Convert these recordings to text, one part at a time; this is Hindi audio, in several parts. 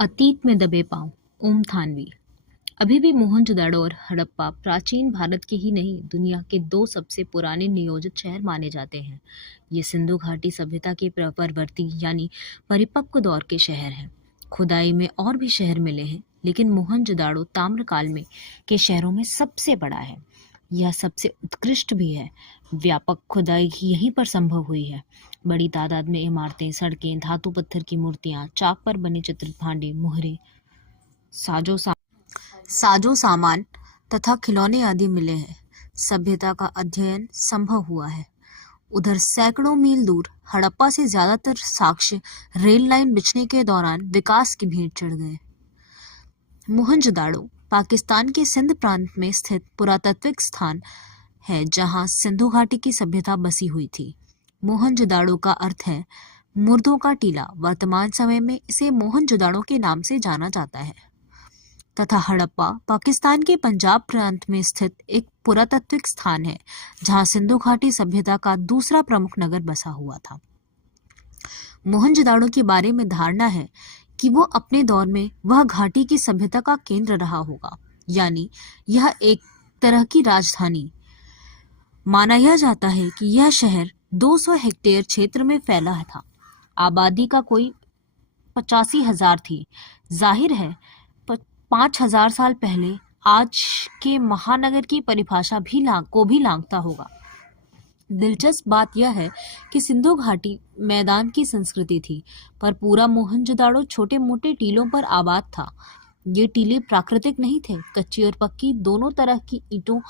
अतीत में दबे पांव। ओम थानवी। अभी भी मोहनजोदड़ो और हड़प्पा प्राचीन भारत के ही नहीं, दुनिया के दो सबसे पुराने नियोजित शहर माने जाते हैं। ये सिंधु घाटी सभ्यता के प्रवर्ती यानी परिपक्व दौर के शहर हैं। खुदाई में और भी शहर मिले हैं, लेकिन मोहनजोदड़ो ताम्रकाल में के शहरों में सबसे बड़ा है। यह सबसे उत्कृष्ट भी है। व्यापक खुदाई यहीं पर संभव हुई है। बड़ी तादाद में इमारतें, सड़कें, धातु पत्थर की मूर्तियां, चाक पर बने चित्रित भांडे, मुहरे, साजो सामान तथा खिलौने आदि मिले हैं। सभ्यता का अध्ययन संभव हुआ है। उधर सैकड़ों मील दूर हड़प्पा से ज्यादातर साक्ष्य रेल लाइन बिछने के दौरान विकास की भेंट चढ़ गए। मोहनजोदड़ो पाकिस्तान के सिंध प्रांत में स्थित पुरातात्विक स्थान है, जहां सिंधु घाटी की सभ्यता बसी हुई थी। मोहनजोदड़ो का अर्थ है मुर्दों का टीला। वर्तमान समय में इसे मोहनजोदड़ो के नाम से जाना जाता है। तथा हड़प्पा पाकिस्तान के पंजाब प्रांत में स्थित एक पुरातात्विक स्थान है, जहां सिंधु घाटी सभ्यता का दूसरा प्रमुख नगर बसा हुआ था। मोहनजोदड़ो के बारे में धारणा है कि वो अपने दौर में वह घाटी की सभ्यता का केंद्र रहा होगा, यानी यह एक तरह की राजधानी। माना यह जाता है कि यह शहर 200 हेक्टेयर क्षेत्र में फैला था। आबादी का कोई 85,000 थी। जाहिर है 5,000 साल पहले आज के महानगर की परिभाषा भी लांघता होगा। दिलचस्प बात यह है कि सिंधु घाटी मैदान की संस्कृति थी, पर पूरा मोहनजोदड़ो छोटे मोटे टीलों पर आबाद था। ये टीले प्राकृतिक नहीं थे। कच्ची और पक्की दोनों तरह की ईंटों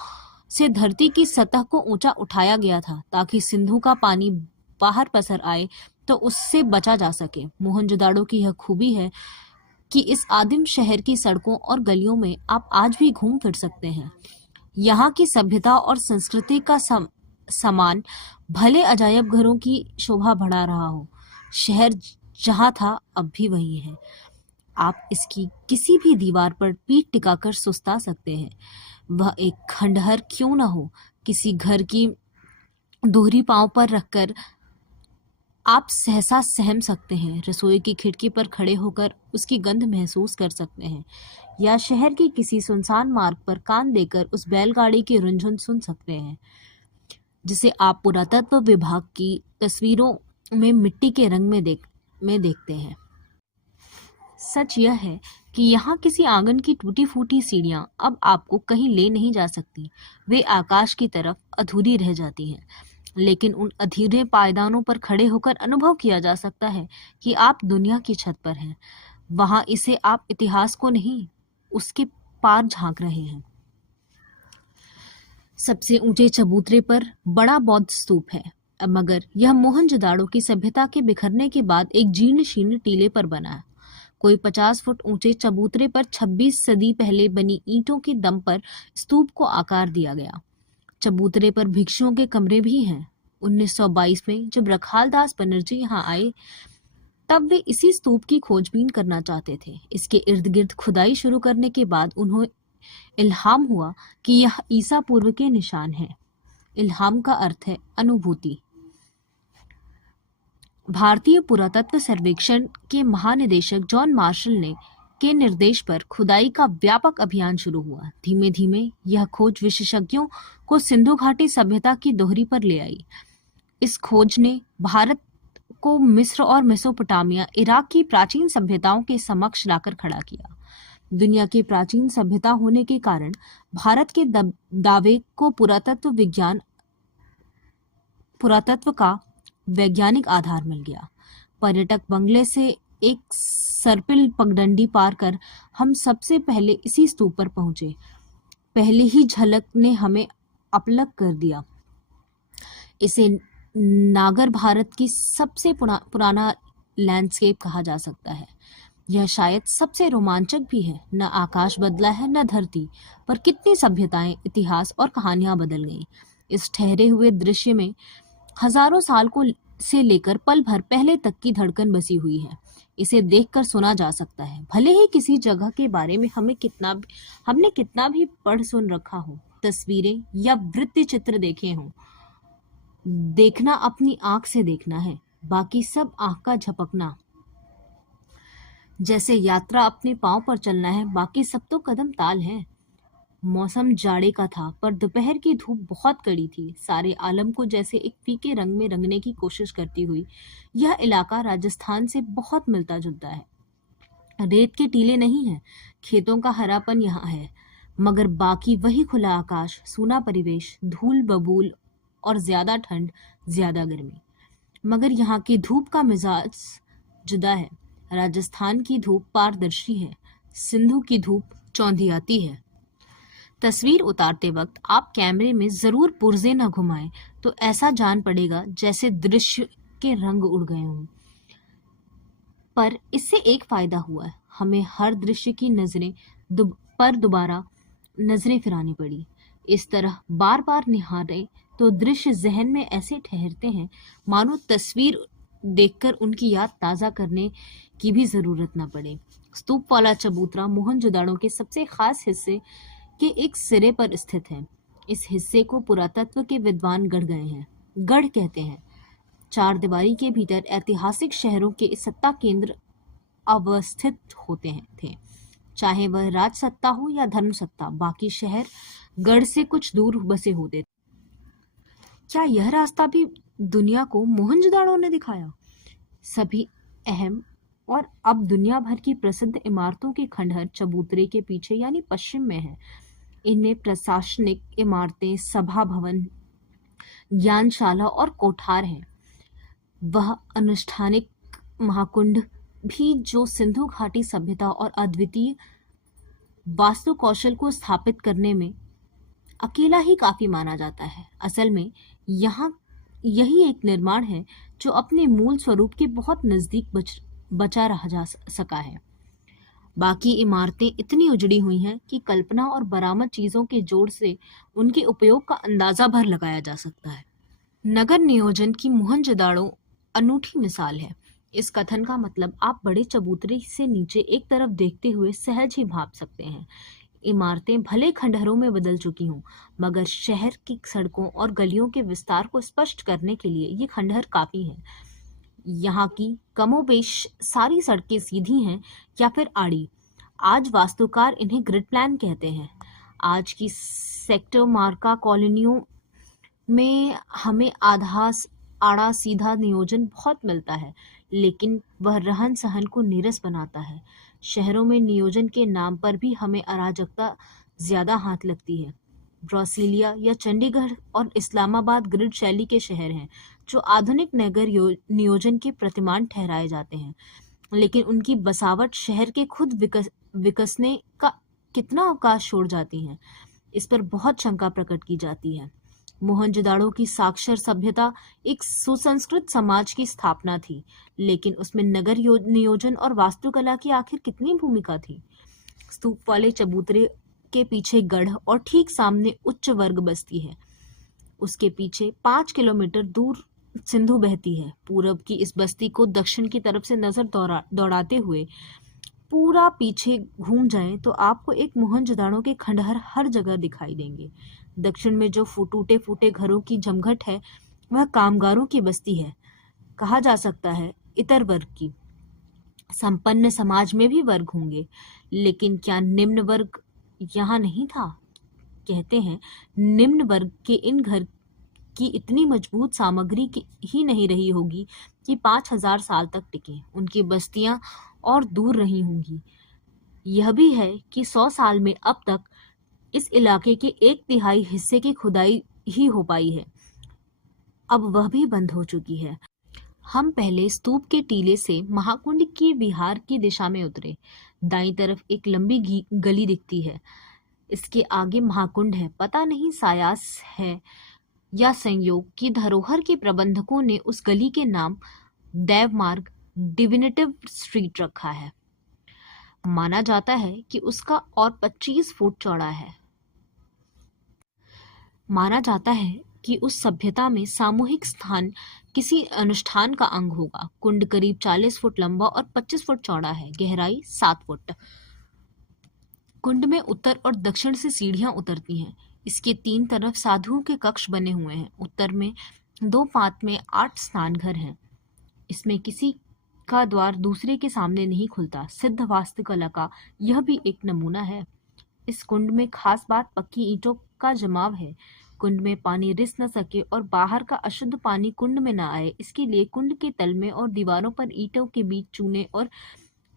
से धरती की सतह को ऊंचा उठाया गया था, ताकि सिंधु का पानी बाहर पसर आए तो उससे बचा जा सके। मोहनजोदड़ो की यह खूबी है कि इस आदिम शहर की सड़कों और गलियों में आप आज भी घूम फिर सकते हैं। यहाँ की सभ्यता और संस्कृति का समान भले अजायब घरों की शोभा बढ़ा रहा हो। शहर जहाँ था अब भी वही है। आप इसकी किसी भी दीवार पर पीठ टिकाकर सुस्ता सकते हैं। वह एक खंडहर क्यों न हो, किसी घर की दोहरी पांव पर रखकर आप सहसा सहम सकते हैं। रसोई की खिड़की पर खड़े होकर उसकी गंध महसूस कर सकते हैं, या शहर की किसी सुनसान मार्ग पर कान देकर उस बैलगाड़ी की रुनझुन सुन सकते हैं, जिसे आप पुरातत्व विभाग की तस्वीरों में मिट्टी के रंग में देखते हैं। सच यह है कि यहाँ किसी आंगन की टूटी फूटी सीढ़ियां अब आपको कहीं ले नहीं जा सकती। वे आकाश की तरफ अधूरी रह जाती हैं, लेकिन उन अधूरे पायदानों पर खड़े होकर अनुभव किया जा सकता है कि आप दुनिया की छत पर हैं। वहां इसे आप इतिहास को नहीं, उसके पार झांक रहे हैं। सबसे ऊंचे चबूतरे पर बड़ा बौद्ध स्तूप है, मगर यह मोहनजोदड़ो की सभ्यता के बिखरने के बाद एक जीर्ण शीर्ण टीले पर बना है। कोई 50 फुट ऊंचे चबूतरे पर 26 सदी पहले बनी ईंटों के दम पर स्तूप को आकार दिया गया। चबूतरे पर भिक्षुओं के कमरे भी हैं। 1922 में जब रखालदास बनर्जी यहाँ आए, तब वे इसी स्तूप की खोजबीन करना चाहते थे। इसके इर्द गिर्द खुदाई शुरू करने के बाद उन्हें इल्हाम हुआ कि यह ईसा पूर्व के निशान है। इल्हाम का अर्थ है अनुभूति। भारतीय पुरातत्व सर्वेक्षण के महानिदेशक जॉन मार्शल के निर्देश पर खुदाई का व्यापक अभियान शुरू हुआ। धीमे धीमे यह खोज विशेषज्ञों को सिंधु घाटी सभ्यता की दोहरी पर ले आई। इस खोज ने भारत को मिस्र और मेसोपोटामिया, इराक की प्राचीन सभ्यताओं के समक्ष लाकर खड़ा किया। दुनिया की प्राचीन सभ्यता होने के कारण भारत के दावे को पुरातत्व का वैज्ञानिक आधार मिल गया। पर्यटक बंगले से एक सर्पिल पगडंडी पार कर हम सबसे पहले इसी स्तूप पर पहुंचे। पहली ही झलक ने हमें अपलक कर दिया। इसे नागर भारत की सबसे पुराना लैंडस्केप कहा जा सकता है। यह शायद सबसे रोमांचक भी है। न आकाश बदला है, न धरती, पर कितनी सभ्यताएं, इतिहास और कहानियां बदल गईं। इस ठहरे हुए दृश्य में हजारों साल से लेकर पल भर पहले तक की धड़कन बसी हुई है। इसे देखकर सुना जा सकता है। भले ही किसी जगह के बारे में हमने कितना भी पढ़ सुन रखा हो, तस्वीरें या वृत्त चित्र देखे हों, देखना अपनी आंख से देखना है, बाकी सब आंख का झपकना। जैसे यात्रा अपने पांव पर चलना है, बाकी सब तो कदम ताल है। मौसम जाड़े का था, पर दोपहर की धूप बहुत कड़ी थी, सारे आलम को जैसे एक फीके रंग में रंगने की कोशिश करती हुई। यह इलाका राजस्थान से बहुत मिलता जुलता है। रेत के टीले नहीं हैं, खेतों का हरापन यहाँ है, मगर बाकी वही खुला आकाश, सूना परिवेश, धूल बबूल और ज्यादा ठंड, ज्यादा गर्मी। मगर यहाँ की धूप का मिजाज जुदा है। राजस्थान की धूप पारदर्शी है, सिंधु की धूप चौंधी आती है। तस्वीर उतारते वक्त आप कैमरे में जरूर पुर्जे न घुमाएं, तो ऐसा जान पड़ेगा जैसे दृश्य के रंग उड़ गए हों। पर इससे एक फायदा हुआ है, हमें हर दृश्य की पर दोबारा नजरें फिरानी पड़ी। इस तरह बार बार निहारें तो दृश्य जहन में ऐसे ठहरते हैं मानो तस्वीर देखकर उनकी याद ताज़ा करने की भी जरूरत न पड़े। स्तूप वाला चबूतरा मोहनजोदाड़ो के सबसे खास हिस्से के एक सिरे पर स्थित है। इस हिस्से को पुरातत्व के विद्वान गढ़ कहते हैं। चार दीवारी के भीतर ऐतिहासिक शहरों के सत्ता केंद्र अवस्थित होते थे, चाहे वह राज सत्ता हो या धर्म सत्ता। बाकी शहर गढ़ से कुछ दूर बसे होते थे। क्या यह रास्ता भी दुनिया को मोहनजोदाड़ो ने दिखाया? सभी अहम और अब दुनिया भर की प्रसिद्ध इमारतों के खंडहर चबूतरे के पीछे यानी पश्चिम में है। इनमें प्रशासनिक इमारतें, सभा भवन, ज्ञानशाला और कोठार हैं। वह अनुष्ठानिक महाकुंड भी जो सिंधु घाटी सभ्यता और अद्वितीय वास्तु कौशल को स्थापित करने में अकेला ही काफी माना जाता है। असल में यहाँ यही एक निर्माण है जो अपने मूल स्वरूप के बहुत नजदीक बचा रह जा सका है। बाकी इमारतें इतनी उजड़ी हुई हैं कि कल्पना और बरामद चीजों के जोड़ से उनके उपयोग का अंदाजा भर लगाया जा सकता है। नगर नियोजन की मोहनजोदाड़ो अनूठी मिसाल है। इस कथन का मतलब आप बड़े चबूतरे से नीचे एक तरफ देखते हुए सहज ही भाप सकते हैं। इमारतें भले खंडहरों में बदल चुकी हों, मगर शहर की सड़कों और गलियों के विस्तार को स्पष्ट करने के लिए ये खंडहर काफी हैं। यहाँ की कमोबेश सारी सड़कें सीधी हैं या फिर आड़ी। आज वास्तुकार इन्हें ग्रिड प्लान कहते हैं। आज की सेक्टर मार्का कॉलोनियों में हमें आड़ा सीधा नियोजन बहुत मिलता है, लेकिन वह रहन सहन को नीरस बनाता है। शहरों में नियोजन के नाम पर भी हमें अराजकता ज्यादा हाथ लगती है। ब्रासीलिया या चंडीगढ़ और इस्लामाबाद ग्रिड शैली के शहर हैं जो आधुनिक नगर नियोजन के प्रतिमान ठहराए जाते हैं, लेकिन उनकी बसावट शहर के खुद विकसने का कितना अवकाश छोड़ जाती है, इस पर बहुत शंका प्रकट की जाती है। मोहनजोदाड़ो की साक्षर सभ्यता एक सुसंस्कृत समाज की स्थापना थी, लेकिन उसमें नगर नियोजन और वास्तुकला की आखिर कितनी भूमिका थी? स्तूप वाले चबूतरे के पीछे गढ़ और ठीक सामने उच्च वर्ग बस्ती है। उसके पीछे 5 किलोमीटर दूर सिंधु बहती है। पूरब की इस बस्ती को दक्षिण की तरफ से नजर दौड़ाते हुए पूरा पीछे घूम जाएं तो आपको एक मोहनजोदाड़ो के खंडहर हर जगह दिखाई देंगे। दक्षिण में जो टूटे फूटे घरों की जमघट है वह कामगारों की बस्ती है, कहा जा सकता है इतर वर्ग की। संपन्न समाज में भी वर्ग होंगे, लेकिन क्या निम्न वर्ग यहाँ नहीं था? कहते हैं निम्न वर्ग के इन घर की इतनी मजबूत सामग्री ही नहीं रही होगी कि 5000 साल तक टिके। उनकी बस्तियां और दूर रही होंगी। यह भी है कि 100 साल में अब तक इस इलाके के 1/3 हिस्से की खुदाई ही हो पाई है। अब वह भी बंद हो चुकी है। हम पहले स्तूप के टीले से महाकुंड की विहार की दिशा में उतरे। दाईं तरफ एक लंबी गली दिखती है। इसके आगे महाकुंड है। पता नहीं सायास है या संयोग की धरोहर के प्रबंधकों ने उस गली के नाम देवमार्ग डिविनेटिव स्ट्रीट रखा है। माना जाता है कि उसका और 25 फुट चौड़ा है। माना जाता है कि उस सभ्यता में सामूहिक स्थान किसी अनुष्ठान का अंग होगा। कुंड करीब 40 फुट लंबा और 25 फुट चौड़ा है। गहराई 7 फुट। कुंड में उत्तर और दक्षिण से सीढ़ियां उतरती हैं। इसके 3 तरफ साधुओं के कक्ष बने हुए हैं। उत्तर में 2 फात में 8 स्नानघर हैं। इसमें किसी का द्वार दूसरे के सामने नहीं खुलता। सिद्ध वास्तुकला का यह भी एक नमूना है। इस कुंड में खास बात पक्की ईंटों का जमाव है। कुंड में पानी रिस न सके और बाहर का अशुद्ध पानी कुंड में न आए, इसके लिए कुंड के तल में और दीवारों पर ईंटों के बीच चूने और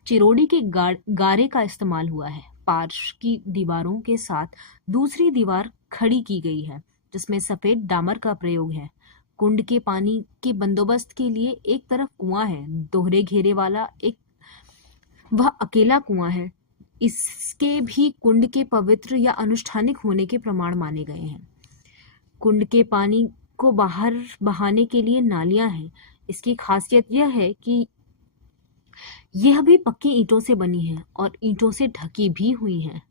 चिरोड़ी के गारे का इस्तेमाल हुआ है। पार्श्व की दीवारों के साथ दूसरी दीवार खड़ी की गई है जिसमें सफेद डामर का प्रयोग है। कुंड के पानी के बंदोबस्त के लिए एक तरफ कुआं है, दोहरे घेरे वाला एक वह अकेला कुआं है। इसके भी कुंड के पवित्र या अनुष्ठानिक होने के प्रमाण माने गए हैं। कुंड के पानी को बाहर बहाने के लिए नालियां हैं। इसकी खासियत यह है कि यह भी पक्की ईंटों से बनी है और ईंटों से ढकी भी हुई हैं।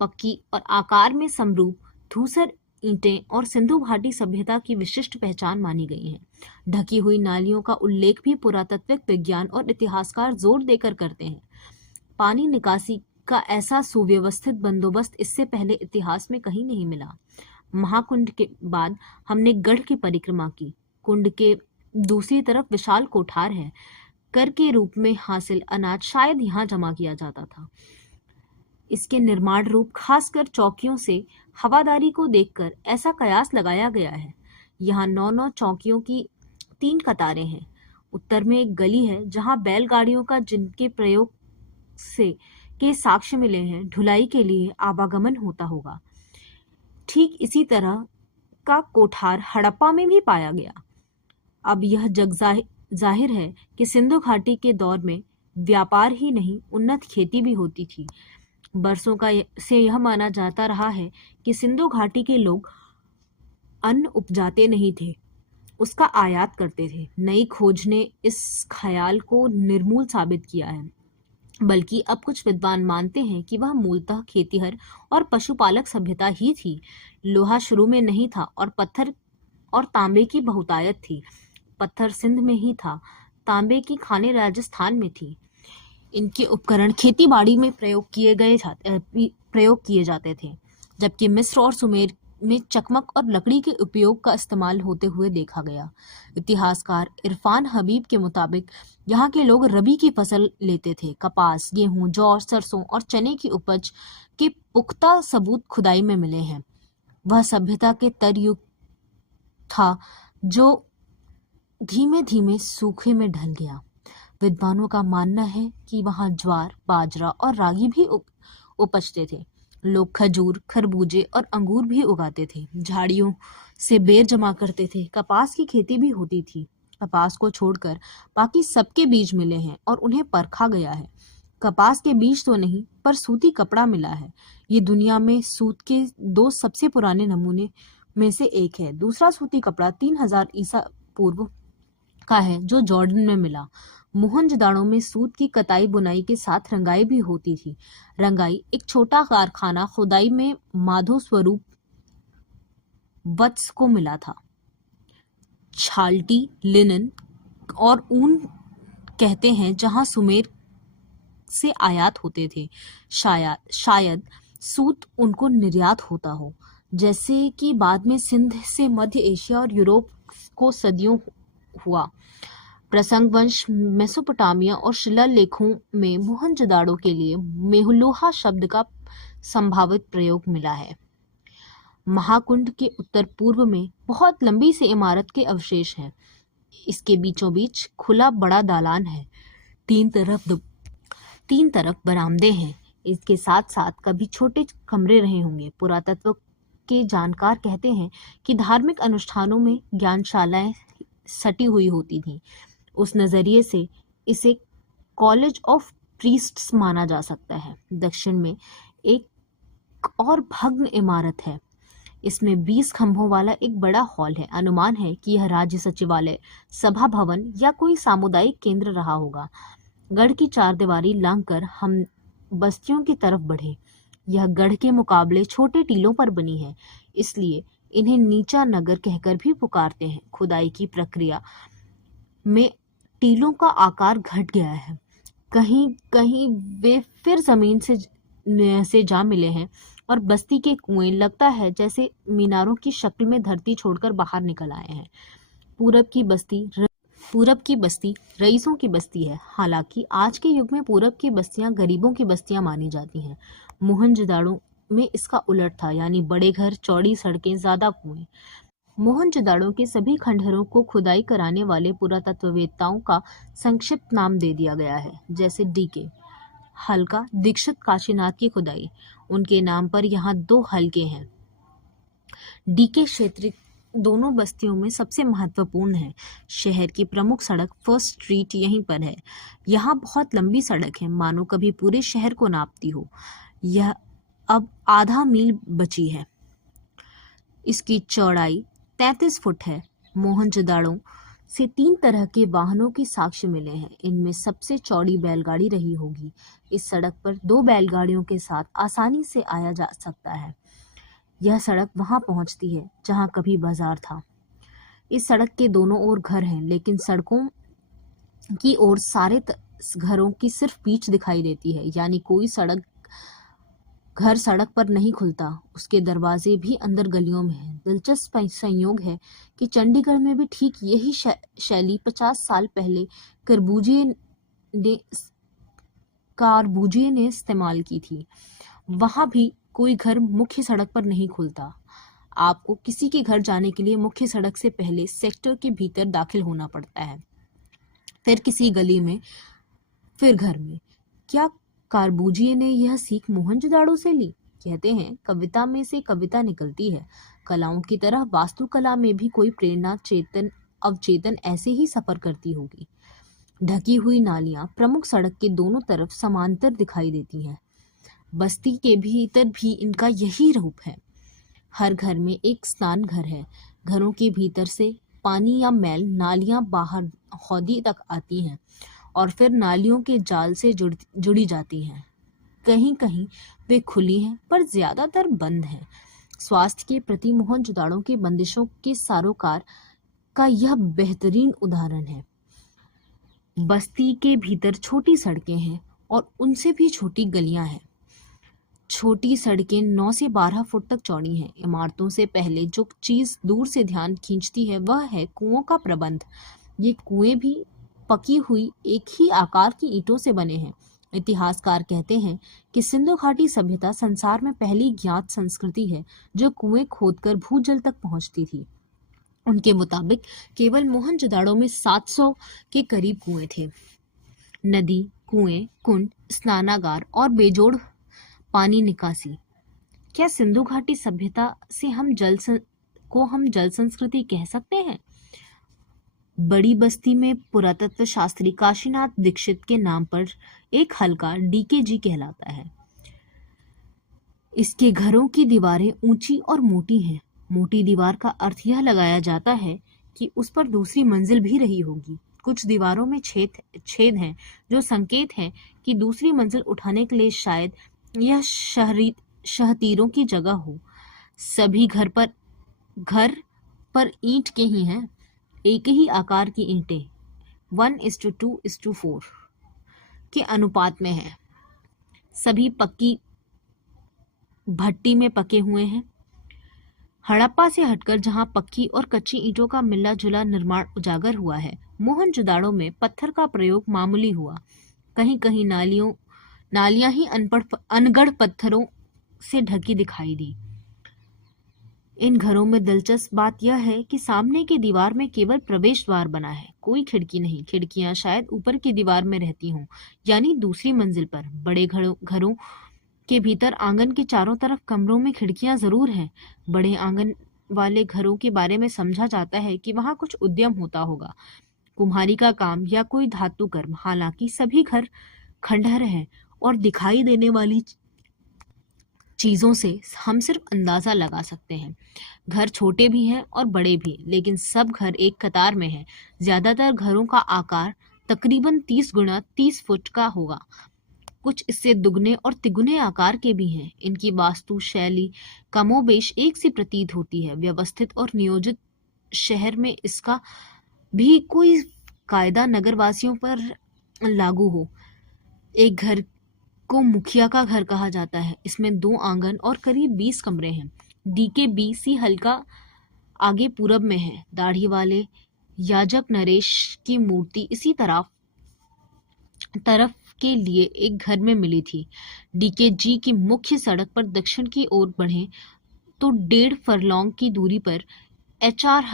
पक्की और आकार में समरूप धूसर ईंटें और सिंधु घाटी सभ्यता की विशिष्ट पहचान मानी गई हैं। ढकी हुई नालियों का उल्लेख भी पुरातात्विक विज्ञान और इतिहासकार जोर देकर करते हैं। पानी निकासी का ऐसा सुव्यवस्थित बंदोबस्त इससे पहले इतिहास में कहीं नहीं मिला। महाकुंड के बाद हमने गढ़ की परिक्रमा की। कुंड के दूसरी तरफ विशाल कोठार है। कर के रूप में हासिल अनाज शायद यहाँ जमा किया जाता था। इसके निर्माण रूप खासकर चौकियों से हवादारी को देखकर ऐसा कयास लगाया गया है। यहाँ 9-9 चौकियों की 3 कतारें हैं। उत्तर में एक गली है जहाँ बैलगाड़ियों का जिनके प्रयोग से के साक्ष्य मिले हैं, ढुलाई के लिए आवागमन होता होगा। ठीक इसी तरह का कोठार हड़प्पा में भी पाया गया। अब यह जग जाहिर है कि सिंधु घाटी के दौर में व्यापार ही नहीं, उन्नत खेती भी होती थी। बरसों से यह माना जाता रहा है कि सिंधु घाटी के लोग अन्न उपजाते नहीं थे, उसका आयात करते थे। नई खोज ने इस ख्याल को निर्मूल साबित किया है। बल्कि अब कुछ विद्वान मानते हैं कि वह मूलतः खेतीहर और पशुपालक सभ्यता ही थी। लोहा शुरू में नहीं था और पत्थर और तांबे की बहुतायत थी। पत्थर सिंध में ही था, तांबे की खानें राजस्थान में थी। इनके उपकरण खेतीबाड़ी में प्रयोग किए जाते थे, जबकि मिस्र और सुमेर में चकमक और लकड़ी के उपयोग का इस्तेमाल होते हुए देखा गया। इतिहासकार इरफान हबीब के मुताबिक यहाँ के लोग रबी की फसल लेते थे। कपास, गेहूं, जौ, सरसों और चने की उपज के पुख्ता सबूत खुदाई में मिले हैं। वह सभ्यता के तर युग था जो धीमे धीमे सूखे में ढल गया। विद्वानों का मानना है कि वहां ज्वार, बाजरा और रागी भी उपजते थे। लोग खजूर, खरबूजे और अंगूर भी उगाते थे। झाड़ियों से बेर जमा करते थे। कपास की खेती भी होती थी। कपास को छोड़कर बाकी सबके बीज मिले हैं और उन्हें परखा गया है। कपास के बीज तो नहीं, पर सूती कपड़ा मिला है। ये दुनिया में सूत के 2 सबसे पुराने नमूने में से एक है। दूसरा सूती कपड़ा 3000 ईसा पूर्व का है जो जॉर्डन में मिला। मोहनजोदाड़ो में सूत की कताई बुनाई के साथ रंगाई भी होती थी। रंगाई एक छोटा कारखाना खुदाई में माधो स्वरूप वत्स को मिला था। छाल्टी, लिनन और ऊन कहते हैं जहां सुमेर से आयात होते थे। शायद सूत उनको निर्यात होता हो, जैसे कि बाद में सिंध से मध्य एशिया और यूरोप को सदियों हुआ। प्रसंगवंश मेसोपोटामिया और शिलालेखों में मोहनजोदाड़ो के लिए मेहुलोहा शब्द का संभावित प्रयोग मिला है। महाकुंड के उत्तर पूर्व में बहुत लंबी सी इमारत के अवशेष हैं। इसके बीचों बीच खुला बड़ा दालान है। 3 तरफ बरामदे हैं। इसके साथ साथ कभी छोटे कमरे रहे होंगे। पुरातत्व के जानकार कहते हैं कि धार्मिक अनुष्ठानों में ज्ञानशालाएं सटी हुई होती थीं। उस नजरिए से इसे कॉलेज ऑफ प्रीस्ट्स माना जा सकता है। दक्षिण में एक और भग्न इमारत है। इसमें 20 खंभों वाला एक बड़ा हॉल है। अनुमान है कि यह राज्य सचिवालय, सभा भवन या कोई सामुदायिक केंद्र रहा होगा। गढ़ की 4 दीवारी लांघकर हम बस्तियों की तरफ बढ़े। यह गढ़ के मुकाबले छोटे टीलों पर बनी है, इसलिए इन्हें नीचा नगर कहकर भी पुकारते हैं। खुदाई की प्रक्रिया में टीलों का आकार घट गया है। कहीं कहीं वे फिर जमीन से जा मिले हैं और बस्ती के कुएं लगता है जैसे मीनारों की शक्ल में धरती छोड़कर बाहर निकल आए हैं। पूरब की बस्ती पूरब की बस्ती रईसों की बस्ती है। हालांकि आज के युग में पूरब की बस्तियां गरीबों की बस्तियां मानी जाती हैं। मोहनजोदाड़ो में इसका उलट था, यानी बड़े घर, चौड़ी सड़कें, ज्यादा कुएं। मोहनजोदाड़ो के सभी खंडहरों को खुदाई कराने वाले पुरातत्ववेत्ताओं का संक्षिप्त नाम दे दिया गया है, जैसे डीके हल्का दीक्षित काशीनाथ की खुदाई। उनके नाम पर यहाँ 2 हल्के हैं। डीके क्षेत्र दोनों बस्तियों में सबसे महत्वपूर्ण है। शहर की प्रमुख सड़क फर्स्ट स्ट्रीट यहीं पर है। यहाँ बहुत लंबी सड़क है, मानो कभी पूरे शहर को नापती हो। यह अब आधा मील बची है। इसकी चौड़ाई 33 फुट है। मोहनजोदाड़ो से 3 तरह के वाहनों के साक्ष्य मिले हैं। इनमें सबसे चौड़ी बैलगाड़ी रही होगी। इस सड़क पर 2 बैलगाड़ियों के साथ आसानी से आया जा सकता है। यह सड़क वहां पहुंचती है जहां कभी बाजार था। इस सड़क के दोनों ओर घर हैं, लेकिन सड़कों की ओर सारे घरों की सिर्फ बीच दिखाई देती है, यानी कोई घर सड़क पर नहीं खुलता। उसके दरवाजे भी अंदर गलियों में हैं। दिलचस्प संयोग है कि चंडीगढ़ में भी ठीक यही शैली 50 साल पहले कार्बूजिए ने इस्तेमाल की थी। वहां भी कोई घर मुख्य सड़क पर नहीं खुलता। आपको किसी के घर जाने के लिए मुख्य सड़क से पहले सेक्टर के भीतर दाखिल होना पड़ता है, फिर किसी गली में, फिर घर में। क्या कार्बूजिए ने यह सीख मोहनजोदाड़ो से ली? कहते हैं कविता में से कविता निकलती है। कलाओं की तरह वास्तुकला में भी कोई प्रेरणा चेतन अवचेतन ऐसे ही सफर करती होगी। ढकी हुई नालियां प्रमुख सड़क के दोनों तरफ समांतर दिखाई देती हैं। बस्ती के भीतर भी इनका यही रूप है। हर घर में एक स्नान घर है। घरों के भीतर से पानी या मैल नालियां बाहर हौदी तक आती हैं और फिर नालियों के जाल से जुड़ी जाती हैं। कहीं कहीं वे खुली हैं, पर ज्यादातर बंद हैं। स्वास्थ्य के प्रति मोहनजोदाड़ो के बंदिशों के सरोकार का यह बेहतरीन उदाहरण है। बस्ती के भीतर छोटी सड़कें हैं और उनसे भी छोटी गलियां हैं। छोटी सड़कें 9 से 12 फुट तक चौड़ी हैं। इमारतों से पहले जो चीज दूर से ध्यान खींचती है वह है कुओं का प्रबंध। ये कुएं भी पकी हुई एक ही आकार की ईंटों से बने हैं। इतिहासकार कहते हैं कि सिंधु घाटी सभ्यता संसार में पहली ज्ञात संस्कृति है जो कुएं खोदकर भूजल तक पहुंचती थी। उनके मुताबिक केवल मोहनजोदाड़ो में 700 के करीब कुएं थे। नदी, कुएं, कुंड, स्नानागार और बेजोड़ पानी निकासी। क्या सिंधु घाटी सभ्यता से हम जल संस्कृति कह सकते हैं? बड़ी बस्ती में पुरातत्व शास्त्री काशीनाथ दीक्षित के नाम पर एक हल्का डीकेजी कहलाता है। इसके घरों की दीवारें ऊंची और मोटी हैं। मोटी दीवार का अर्थ यह लगाया जाता है कि उस पर दूसरी मंजिल भी रही होगी। कुछ दीवारों में छेद हैं जो संकेत हैं कि दूसरी मंजिल उठाने के लिए शायद यह शहतीरों की जगह हो। सभी घर पर ईंट के ही हैं। एक ही आकार की ईंटें 1:2:4 के अनुपात में है। सभी पक्की भट्टी में पके हुए हैं। हड़प्पा से हटकर जहां पक्की और कच्ची ईंटों का मिला जुला निर्माण उजागर हुआ है, मोहनजोदाड़ो में पत्थर का प्रयोग मामूली हुआ। कहीं कहीं नालियां ही अनगढ़ पत्थरों से ढकी दिखाई दी। इन घरों में दिलचस्प बात यह है कि सामने की दीवार में केवल प्रवेश द्वार बना है, कोई खिड़की नहीं। खिड़कियां शायद ऊपर की दीवार में रहती हों, यानी दूसरी मंजिल पर। बड़े घरों के भीतर आंगन के चारों तरफ कमरों में खिड़कियां जरूर हैं। बड़े आंगन वाले घरों के बारे में समझा जाता है कि वहां कुछ उद्यम होता होगा, कुम्हारी का काम या कोई धातु कर्म। हालांकि सभी घर खंडहर हैं और दिखाई देने वाली चीजों से हम सिर्फ अंदाजा लगा सकते हैं। घर छोटे भी हैं और बड़े भी, लेकिन सब घर एक कतार में हैं। ज्यादातर घरों का आकार तकरीबन 30 गुणा 30 फुट का होगा। कुछ इससे दुगने और तिगुने आकार के भी हैं। इनकी वास्तु शैली कमोबेश एक सी प्रतीत होती है। व्यवस्थित और नियोजित शहर में इसका भी कोई कायदा नगरवासियों पर लागू हो। एक घर को मुखिया का घर कहा जाता है। इसमें 2 आंगन और करीब 20 कमरे हैं। डीके BC हल्का आगे पूरब में है। दाढ़ी वाले याजक नरेश की मूर्ति इसी तरफ के लिए एक घर में मिली थी। डीकेजी की मुख्य सड़क पर दक्षिण की ओर बढ़ें तो 1.5 फरलॉन्ग की दूरी पर एचआर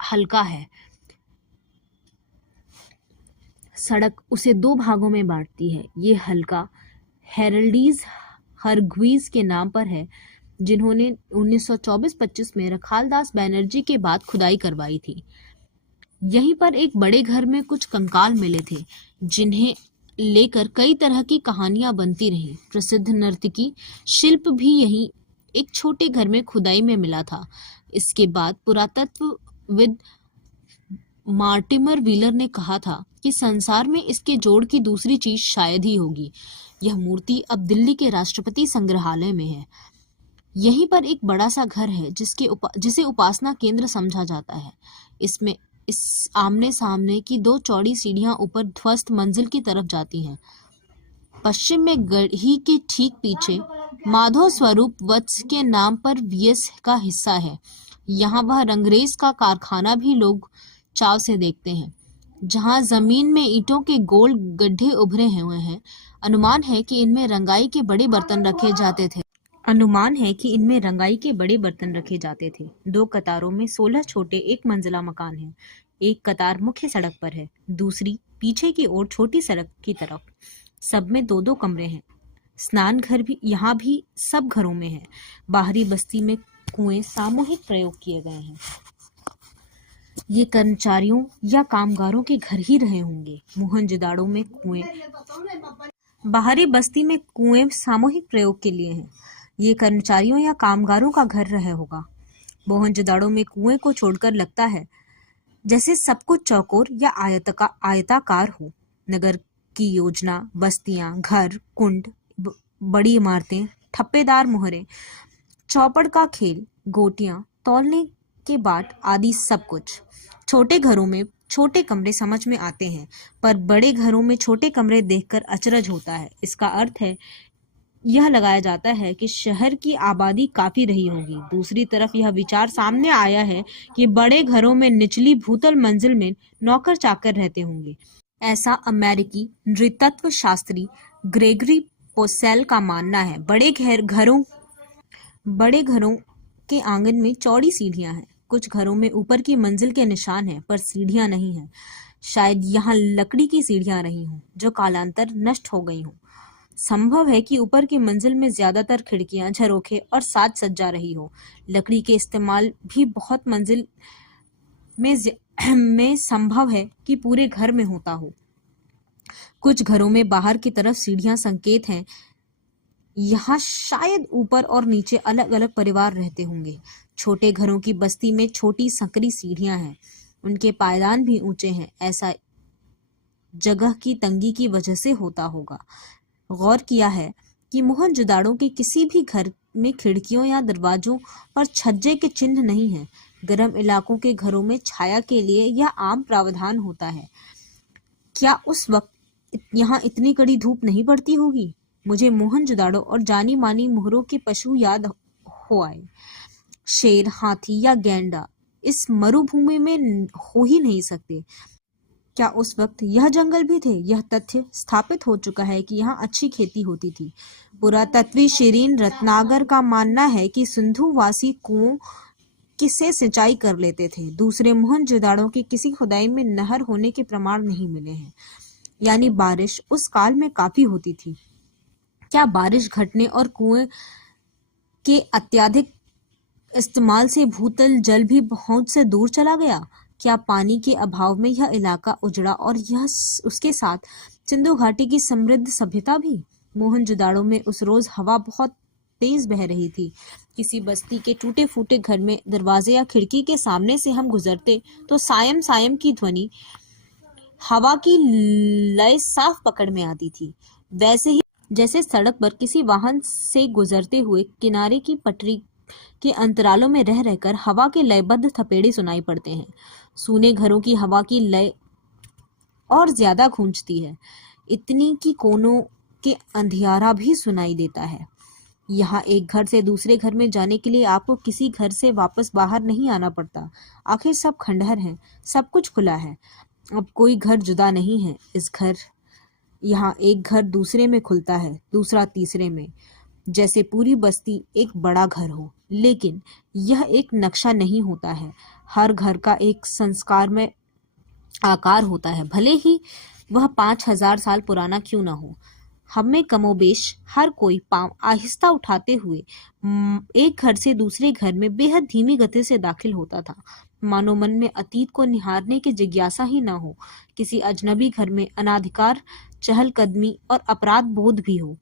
हल्का है। सड़क उसे 2 भागों में बांटती है। ये हल्का हेरल्डीज हरग्वीज के नाम पर है, जिन्होंने 1924-25 में रखालदास बैनर्जी के बाद खुदाई करवाई थी। यहीं पर एक बड़े घर में कुछ कंकाल मिले थे, जिन्हें लेकर कई तरह की कहानियां बनती रहीं। प्रसिद्ध नर्तकी शिल्प भी यहीं एक छोटे घर में खुदाई में मिला था। इसके बाद पुरातत्वविद मार्टिमर व्हीलर ने कहा था कि संसार में इसके जोड़ की दूसरी चीज शायद ही होगी। यह मूर्ति अब दिल्ली के राष्ट्रपति संग्रहालय में है। यहीं पर एक बड़ा सा घर है जिसे उपासना केंद्र समझा जाता है। इसमें इस आमने सामने की 2 चौड़ी सीढ़ियां ऊपर ध्वस्त मंजिल की तरफ जाती हैं। पश्चिम में गढ़ी के ठीक पीछे माधव स्वरूप वत्स के नाम पर वीएस का हिस्सा है। यहाँ वह रंगरेज का कारखाना भी लोग चाव से देखते हैं। जहाँ जमीन में ईंटों के गोल गड्ढे उभरे हुए हैं, अनुमान है कि इनमें रंगाई के बड़े बर्तन रखे जाते थे। 2 कतारों में 16 छोटे 1 मंजिला मकान हैं। एक कतार मुख्य सड़क पर है, दूसरी पीछे की ओर छोटी सड़क की तरफ। सब में 2-2 कमरे हैं। स्नान घर भी यहाँ भी सब घरों में है। बाहरी बस्ती में कुएं सामूहिक प्रयोग किए गए हैं। ये कर्मचारियों या कामगारों के घर ही रहे होंगे। मोहनजोदाड़ो में बाहरी बस्ती में कुएं सामूहिक प्रयोग के लिए हैं। ये कर्मचारियों या कामगारों का घर रहे होगा। मोहनजोदाड़ो में कुएं को छोड़कर लगता है जैसे सब कुछ चौकोर या आयताकार हो। नगर की योजना, बस्तियां, घर, कुंड, बड़ी इमारतें, ठप्पेदार मोहरे, चौपड़ का खेल, गोटियां, तौलने के बाट आदि सब कुछ। छोटे घरों में छोटे कमरे समझ में आते हैं, पर बड़े घरों में छोटे कमरे देखकर अचरज होता है। इसका अर्थ है यह लगाया जाता है कि शहर की आबादी काफी रही होगी। दूसरी तरफ यह विचार सामने आया है कि बड़े घरों में निचली भूतल मंजिल में नौकर चाकर रहते होंगे। ऐसा अमेरिकी नृतत्व शास्त्री ग्रेगरी पोसेल का मानना है। बड़े घरों के आंगन में चौड़ी सीढ़ियां हैं। कुछ घरों में ऊपर की मंजिल के निशान हैं, पर सीढ़ियां नहीं हैं। शायद यहाँ लकड़ी की सीढ़ियां रही हों, जो कालांतर नष्ट हो गई हों। संभव है कि ऊपर की मंजिल में ज्यादातर खिड़कियां, झरोखे और साज सज्जा रही हो। लकड़ी के इस्तेमाल भी बहुत मंजिल में संभव है कि पूरे घर में होता हो। कुछ घरों में बाहर की तरफ सीढ़ियां संकेत हैं। यहाँ शायद ऊपर और नीचे अलग अलग परिवार रहते होंगे। छोटे घरों की बस्ती में छोटी संकरी सीढ़ियां हैं। उनके पायदान भी ऊंचे हैं। ऐसा जगह की तंगी की वजह से होता होगा। गौर किया है कि मोहनजोदाड़ो के किसी भी घर में खिड़कियों या दरवाजों पर छज्जे के चिन्ह नहीं है। गर्म इलाकों के घरों में छाया के लिए यह आम प्रावधान होता है। क्या उस वक्त यहाँ इतनी कड़ी धूप नहीं पड़ती होगी? मुझे मोहनजोदाड़ो और जानी मानी मोहरों के पशु याद हो आए। शेर, हाथी या गैंडा इस मरुभूमि में हो ही नहीं सकते। क्या उस वक्त यह जंगल भी थे? यह तथ्य स्थापित हो चुका है कि यहाँ अच्छी खेती होती थी। पुरातत्वी शिरीन रत्नागर का मानना है कि सिंधुवासी कुओं से सिंचाई कर लेते थे। दूसरे मोहनजोदाड़ो की किसी खुदाई में नहर होने के प्रमाण नहीं मिले हैं, यानी बारिश उस काल में काफी होती थी। क्या बारिश घटने और कुएं के अत्यधिक इस्तेमाल से भूतल जल भी पहुंच से दूर चला गया? क्या पानी के अभाव में यह इलाका उजड़ा और यह उसके साथ सिंधु घाटी की समृद्ध सभ्यता भी? मोहनजोदाड़ो में उस रोज हवा बहुत तेज बह रही थी। किसी बस्ती के टूटे फूटे घर में दरवाजे या खिड़की के सामने से हम गुजरते तो सायम सायम की ध्वनि, हवा की लय साफ पकड़ में आती थी। वैसे ही जैसे सड़क पर किसी वाहन से गुजरते हुए किनारे की पटरी के अंतरालों में रह रहकर हवा के लयबद्ध थपेड़े सुनाई पड़ते हैं। सूने घरों की हवा की लय और ज्यादा गूंजती है, इतनी कि कोनों के अंधियारा भी सुनाई देता है। यहाँ एक घर से दूसरे घर में जाने के लिए आपको किसी घर से वापस बाहर नहीं आना पड़ता। आखिर सब खंडहर हैं, सब कुछ खुला है। अब कोई घर जुदा नहीं है। यहाँ एक घर दूसरे में खुलता है, दूसरा तीसरे में, जैसे पूरी बस्ती एक बड़ा घर हो। लेकिन यह एक नक्शा नहीं होता है। हर घर का एक संस्कार में आकार होता है, भले ही वह 5,000 साल पुराना क्यों न हो। हम में कमोबेश हर कोई पांव आहिस्ता उठाते हुए एक घर से दूसरे घर में बेहद धीमी गति से दाखिल होता था, मानो मन में अतीत को निहारने की जिज्ञासा ही न हो। किसी अजनबी घर में अनाधिकार चहलकदमी और अपराध बोध भी हो,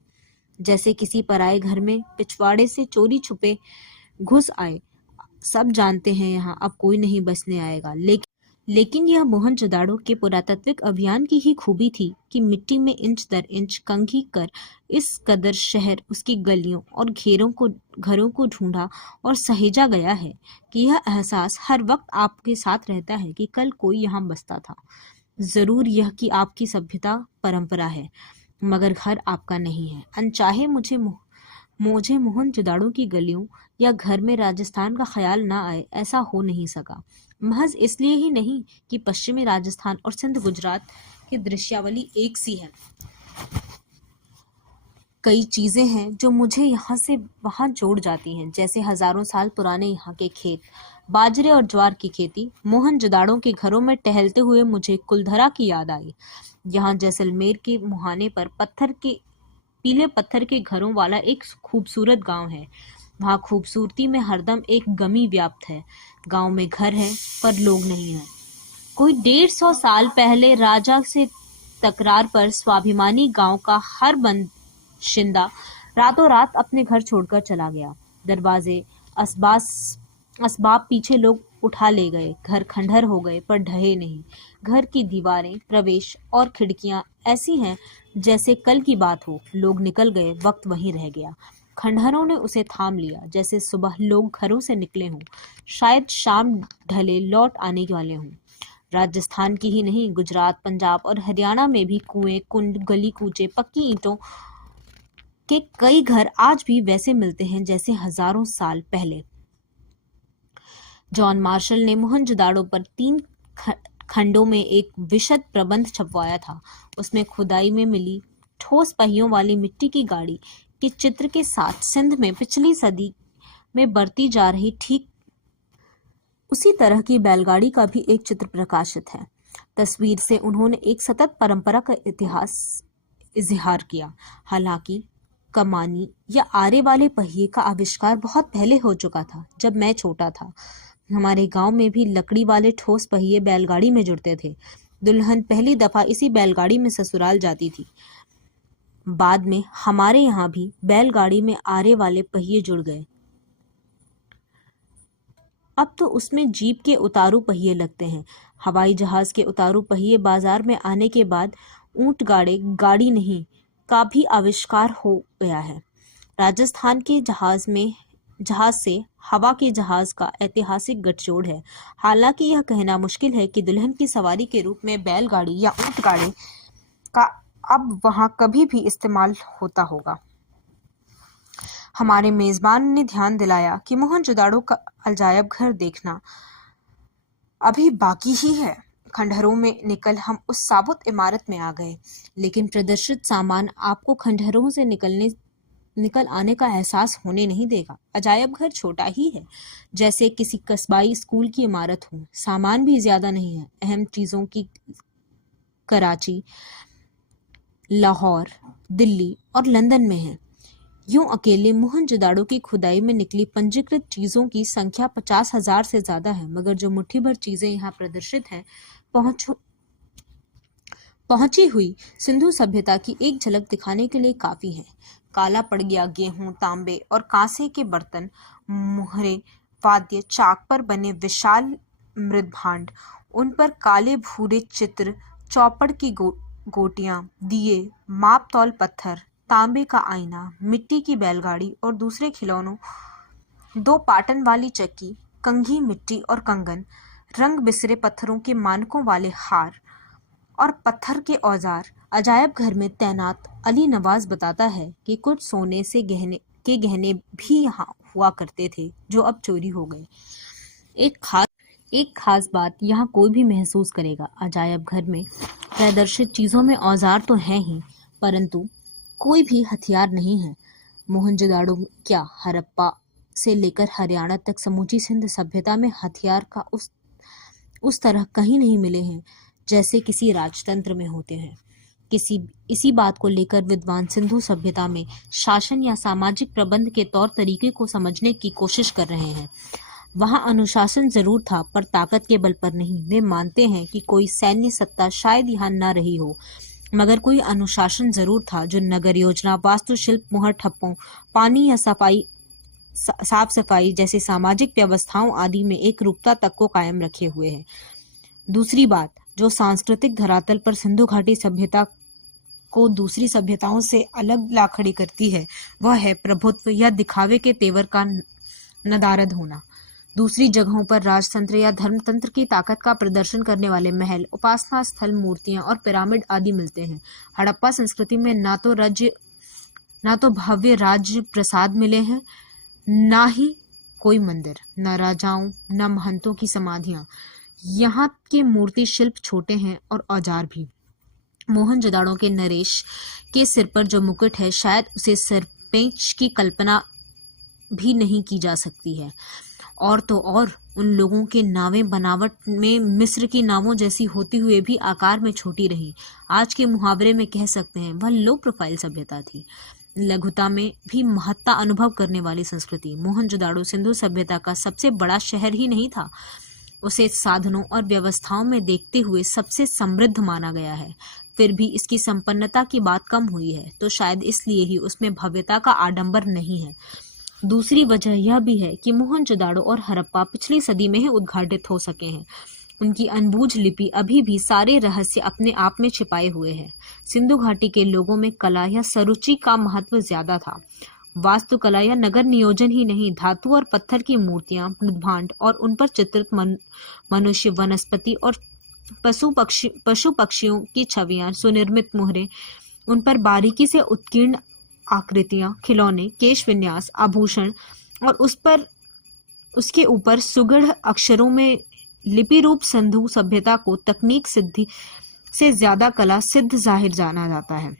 जैसे किसी पराये घर में पिछवाड़े से चोरी छुपे घुस आए। सब जानते हैं यहाँ अब कोई नहीं बसने आएगा। लेकिन यह मोहनजोदाड़ो के पुरातात्विक अभियान की ही खूबी थी कि मिट्टी में इंच दर इंच कंघी कर इस कदर शहर, उसकी गलियों और घरों को ढूंढा और सहेजा गया है कि यह एहसास हर वक्त आपके साथ रहता है कि कल कोई यहाँ बसता था। जरूर यह कि आपकी सभ्यता परंपरा है, मगर घर आपका नहीं है। अनचाहे मुझे मोहनजोदाड़ो की गलियों या घर में राजस्थान का ख्याल ना आए, ऐसा हो नहीं सका। महज इसलिए ही नहीं कि पश्चिमी राजस्थान और सिंध गुजरात की दृश्यावली एक सी है। कई चीजें हैं जो मुझे यहाँ से वहां जोड़ जाती हैं, जैसे हजारों साल पुराने यहाँ के खेत, बाजरे और ज्वार की खेती। मोहनजोदाड़ो के घरों में टहलते हुए मुझे कुलधरा की याद आई। यहाँ जैसलमेर के मुहाने पर पीले पत्थर के घरों वाला एक खूबसूरत गांव है। वहाँ खूबसूरती में हरदम एक गमी व्याप्त है। गांव में घर है पर लोग नहीं हैं। कोई 150 साल पहले राजा से तकरार पर स्वाभिमानी गांव का हर बाशिंदा रातों रात अपने घर छोड़कर चला गया। दरवाजे असबाब पीछे लोग उठा ले गए। घर खंडहर हो गए पर ढहे नहीं। घर की दीवारें, प्रवेश और खिड़कियां ऐसी हैं जैसे कल की बात हो। लोग निकल गए, वक्त वहीं रह गया। खंडहरों ने उसे थाम लिया, जैसे सुबह लोग घरों से निकले हों, शायद शाम ढले लौट आने वाले हों। राजस्थान की ही नहीं, गुजरात, पंजाब और हरियाणा में भी कुएं, कुंड, गली कूचे, पक्की ईंटों के कई घर आज भी वैसे मिलते हैं जैसे हजारों साल पहले। जॉन मार्शल ने मोहनजोदाड़ो पर 3 खंडों में एक विशद प्रबंध छपवाया था। उसमें खुदाई में मिली ठोस पहियों वाली मिट्टी की गाड़ी के चित्र के साथ सिंध में पिछली सदी में बरती जा रही ठीक उसी तरह की बैलगाड़ी का भी एक चित्र प्रकाशित है। तस्वीर से उन्होंने एक सतत परंपरा का इजहार किया। हालांकि कमानी या आरे वाले पहिए का आविष्कार बहुत पहले हो चुका था। जब मैं छोटा था, हमारे गांव में भी लकड़ी वाले ठोस पहिए बैलगाड़ी में जुड़ते थे। दुल्हन पहली दफा इसी बैलगाड़ी में ससुराल जाती थी। बाद में हमारे यहाँ भी बैलगाड़ी में आरे वाले पहिए जुड़ गए। अब तो उसमें जीप के उतारू पहिए लगते हैं। हवाई जहाज के उतारू पहिए बाजार में आने के बाद ऊंट गाड़ी नहीं का भी आविष्कार हो गया है। राजस्थान के जहाज से हवा के जहाज का ऐतिहासिक गठजोड़ है। हालांकि यह कहना मुश्किल है कि दुल्हन की सवारी के रूप में बैलगाड़ी या ऊंट गाड़ी का अब वहां कभी भी इस्तेमाल होता होगा। हमारे मेजबान ने ध्यान दिलाया कि मोहनजोदाड़ो का अजायब घर देखना अभी बाकी ही है। खंडहरों में निकल हम उस साबुत इमारत में आ गए, लेकिन प्रदर्शित सामान आपको खंडहरों से निकल आने का एहसास होने नहीं देगा। अजायब घर छोटा ही है, जैसे किसी कस्बाई स्कूल की इमारत हो। सामान भी ज्यादा नहीं है। अहम चीजों की कराची, लाहौर, दिल्ली और लंदन में है। यूं अकेले मोहनजोदाड़ो की खुदाई में निकली पंजीकृत चीजों की संख्या 50,000 से ज्यादा है, मगर जो मुट्ठी भर चीजें यहाँ प्रदर्शित हैं, पहुंची हुई सिंधु सभ्यता की एक झलक दिखाने के लिए काफी है। काला पड़ गया गेहूं, तांबे और कांसे के बर्तन, मुहरे, वाद्य, चाक पर बने विशाल मृदभांड, उन पर काले भूरे चित्र, चौपड़ की गोटियां, दिए, माप तौल पत्थर, तांबे का आईना, मिट्टी की बैलगाड़ी और दूसरे खिलौनों, 2 पाटन वाली चक्की, कंघी, मिट्टी और कंगन, रंग बिसरे पत्थरों के मानकों वाले हार और पत्थर के औजार। अजायब घर में तैनात अली नवाज बताता है कि कुछ सोने के गहने भी यहाँ हुआ करते थे जो अब चोरी हो गए। एक खास बात यहाँ कोई भी महसूस करेगा, अजायब घर में प्रदर्शित चीजों में औजार तो हैं ही, परंतु कोई भी हथियार नहीं है। मोहनजोदाड़ो क्या, हड़प्पा से लेकर हरियाणा तक समूची सिंध सभ्यता में हथियार का उस तरह कहीं नहीं मिले हैं जैसे किसी राजतंत्र में होते हैं। इसी बात को लेकर विद्वान सिंधु सभ्यता में शासन या सामाजिक प्रबंध के तौर तरीके को समझने की कोशिश कर रहे हैं। वहां अनुशासन जरूर था, पर ताकत के बल पर नहीं। वे मानते हैं कि कोई सैन्य सत्ता शायद यहाँ न रही हो, मगर कोई अनुशासन जरूर था जो नगर योजना, वास्तुशिल्प, मुहर ठप्पों, पानी या साफ सफाई जैसी सामाजिक व्यवस्थाओं आदि में एक रूपता तक को कायम रखे हुए है। दूसरी बात जो सांस्कृतिक धरातल पर सिंधु घाटी सभ्यता को दूसरी सभ्यताओं से अलग ला खड़ी करती है, वह है प्रभुत्व या दिखावे के तेवर का नदारद होना। दूसरी जगहों पर राजतंत्र या धर्मतंत्र की ताकत का प्रदर्शन करने वाले महल, उपासना स्थल, मूर्तियां और पिरामिड आदि मिलते हैं। हड़प्पा संस्कृति में ना तो भव्य राज्य प्रसाद मिले हैं, ना ही कोई मंदिर, न राजाओं न महंतों की समाधियां। यहाँ के मूर्ति शिल्प छोटे हैं और औजार भी। मोहनजोदाड़ो के नरेश के सिर पर जो मुकुट है, शायद उसे सरपेंच की कल्पना भी नहीं की जा सकती है। और तो और उन लोगों के नावें बनावट में मिस्र की नावों जैसी होती हुए भी आकार में छोटी रही। आज के मुहावरे में कह सकते हैं वह लो प्रोफाइल सभ्यता थी, लघुता में भी महत्ता अनुभव करने वाली संस्कृति। मोहनजोदाड़ो सिंधु सभ्यता का सबसे बड़ा शहर ही नहीं था, उसे साधनों और व्यवस्थाओं में देखते हुए सबसे समृद्ध माना गया है। फिर भी इसकी संपन्नता की बात कम हुई है, तो शायद इसलिए ही उसमें भव्यता का आडंबर नहीं है। दूसरी वजह यह भी है कि मोहनजोदाड़ो और हड़प्पा पिछली सदी में ही उद्घाटित हो सके हैं। उनकी अनबूझ लिपि अभी भी सारे रहस्य अपने आप में छिपाए हुए हैं। सिंधु घाटी के लोगों में कला या सरुचि का महत्व ज्यादा था। वास्तुकला या नगर नियोजन ही नहीं, धातु और पत्थर की मूर्तियां, मृदभांड और उन पर चित्रित मनुष्य, वनस्पति और पशु पक्षियों की छवियां, सुनिर्मित मोहरें, उन पर बारीकी से उत्कीर्ण आकृतियां, खिलौने, केश विन्यास, आभूषण और उसके ऊपर सुगढ़ अक्षरों में लिपि रूप सिंधु सभ्यता को तकनीक सिद्धि से ज्यादा कला सिद्ध जाहिर जाना जाता है।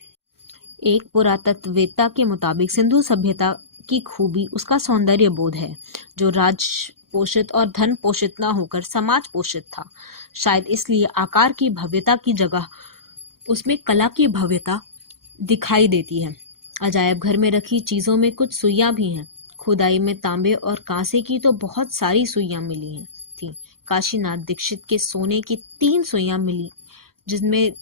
एक पुरातत्ववेत्ता के मुताबिक सिंधु सभ्यता की खूबी उसका सौंदर्य बोध है, जो राज पोषित और धन पोषित न होकर समाज पोषित था। शायद इसलिए आकार की भव्यता की जगह उसमें कला की भव्यता दिखाई देती है। अजायब घर में रखी चीजों में कुछ सुइयां भी हैं। खुदाई में तांबे और कांसे की तो बहुत सारी सुइयां मिली हैं थी। काशीनाथ दीक्षित के सोने की 3 सुइयां मिली, जिसमें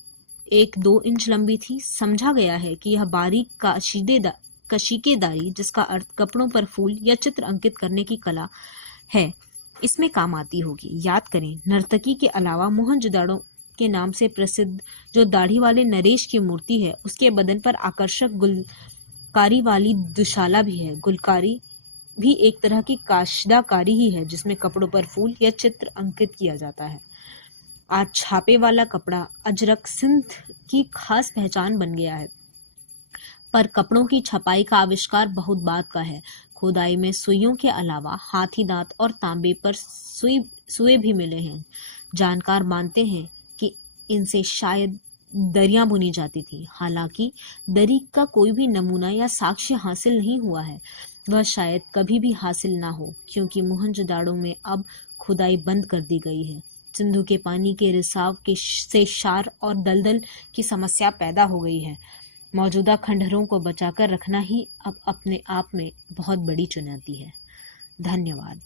एक 2 इंच लंबी थी। समझा गया है कि यह बारीक कशीकेदारी, जिसका अर्थ कपड़ों पर फूल या चित्र अंकित करने की कला है, इसमें काम आती होगी। याद करें, नर्तकी के अलावा मोहनजोदाड़ो के नाम से प्रसिद्ध जो दाढ़ी वाले नरेश की मूर्ति है, उसके बदन पर आकर्षक गुलकारी वाली दुशाला भी है। गुलकारी भी एक तरह की काशदाकारी ही है, जिसमें कपड़ों पर फूल या चित्र अंकित किया जाता है। आज छापे वाला कपड़ा अजरक सिंध की खास पहचान बन गया है, पर कपड़ों की छपाई का आविष्कार बहुत बाद का है। खुदाई में सुइयों के अलावा हाथी दांत और तांबे पर सुए भी मिले हैं। जानकार मानते हैं कि इनसे शायद दरियां बुनी जाती थी। हालांकि दरी का कोई भी नमूना या साक्ष्य हासिल नहीं हुआ है। वह शायद कभी भी हासिल ना हो, क्योंकि मोहनजोदाड़ो में अब खुदाई बंद कर दी गई है। सिंधु के पानी के रिसाव से क्षार और दलदल की समस्या पैदा हो गई है। मौजूदा खंडहरों को बचाकर रखना ही अब अपने आप में बहुत बड़ी चुनौती है। धन्यवाद।